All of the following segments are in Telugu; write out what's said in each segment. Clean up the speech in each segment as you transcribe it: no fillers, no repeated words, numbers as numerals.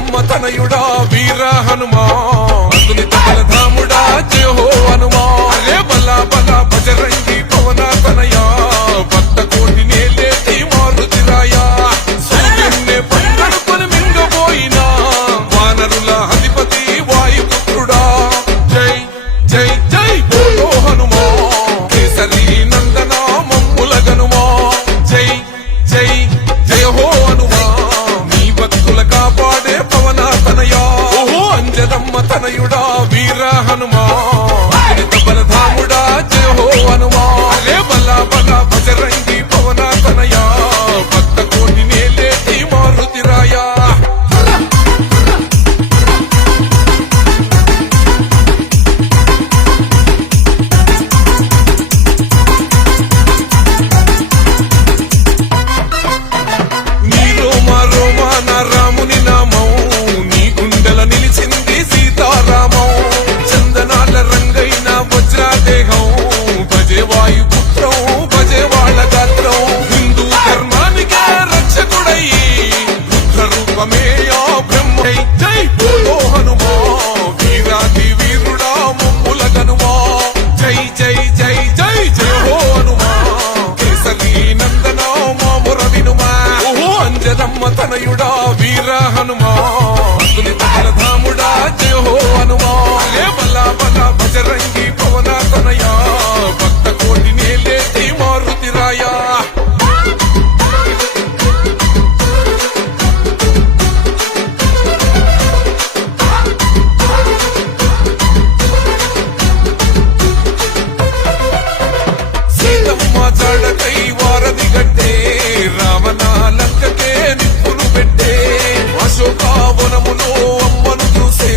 అంజదమ్మ తనయుడా వీర హనుమా అతులిత బలధాముడా జయ హో హనుమా అరే బలా బలా బజరంగి పవన తనయా భక్త కోటి నేలేటి మారుతిరాయా సూర్యున్నే పంగడుకొని మింగబోయినా వానరుల అధిపతి వాయుపుత్రుడా జై జై జై బోలో హనుమా కేసరి నందన మమ్ముల గనుమా జై జై జయ హో హనుమా నీ భక్తుల కాపాడే పవన తనయా ఓహో అంజదమ్మ తనయుడా వీర హనుమా బలధాముడా జయ హో హనుమా అరే బలా బలా బజరంగి పవన తనయా భక్త కోటి నేలేటి మారుతిరాయా రాముని నామం నీ గుండెల నిలిచింది సీతారామం చందనాల రంగైన వజ్రాదేహం భజే వాయుపుత్రం భజే వాళ్ళ గాత్రం హిందూ ధర్మానికే రక్షకుడయ్యి రుద్ర రూపమే యా బ్రహ్మ జై బోలో హనుమా వీరాది వీరుడా మమ్ముల గనుమా జై జై జై జై జయ హో హనుమా కేసరి నందన మాముర వినుమా ఓహో అంజదమ్మ తనయుడా వీర హనుమా అతులిత బలధాముడా జయ హో హనుమా అరే బలా బలా బజరంగి పవన తనయా భక్త కోటి నేలేటి మారుతిరాయా సీతమ్మ జాడకై వారధి గట్టే రావణ లంకకే నిప్పులు పెట్టే అశోకావనములో అమ్మను చూసే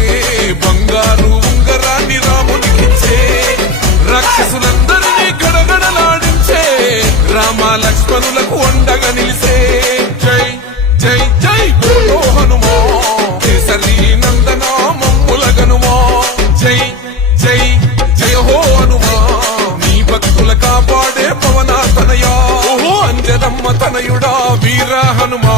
బంగారు ఉంగరాన్ని రామునికిచ్చే రాక్షసులందరినీ గడగడలాడించే రామ లక్ష్మణులకు అండగా నిలిసే జై జై జై బోలో హనుమా కేసరి నందన మమ్ముల గనుమా జై జై జయ హో హనుమా నీ భక్తుల కాపాడే పవన తనయా ఓహో అంజదమ్మ తనయుడా వీర హనుమా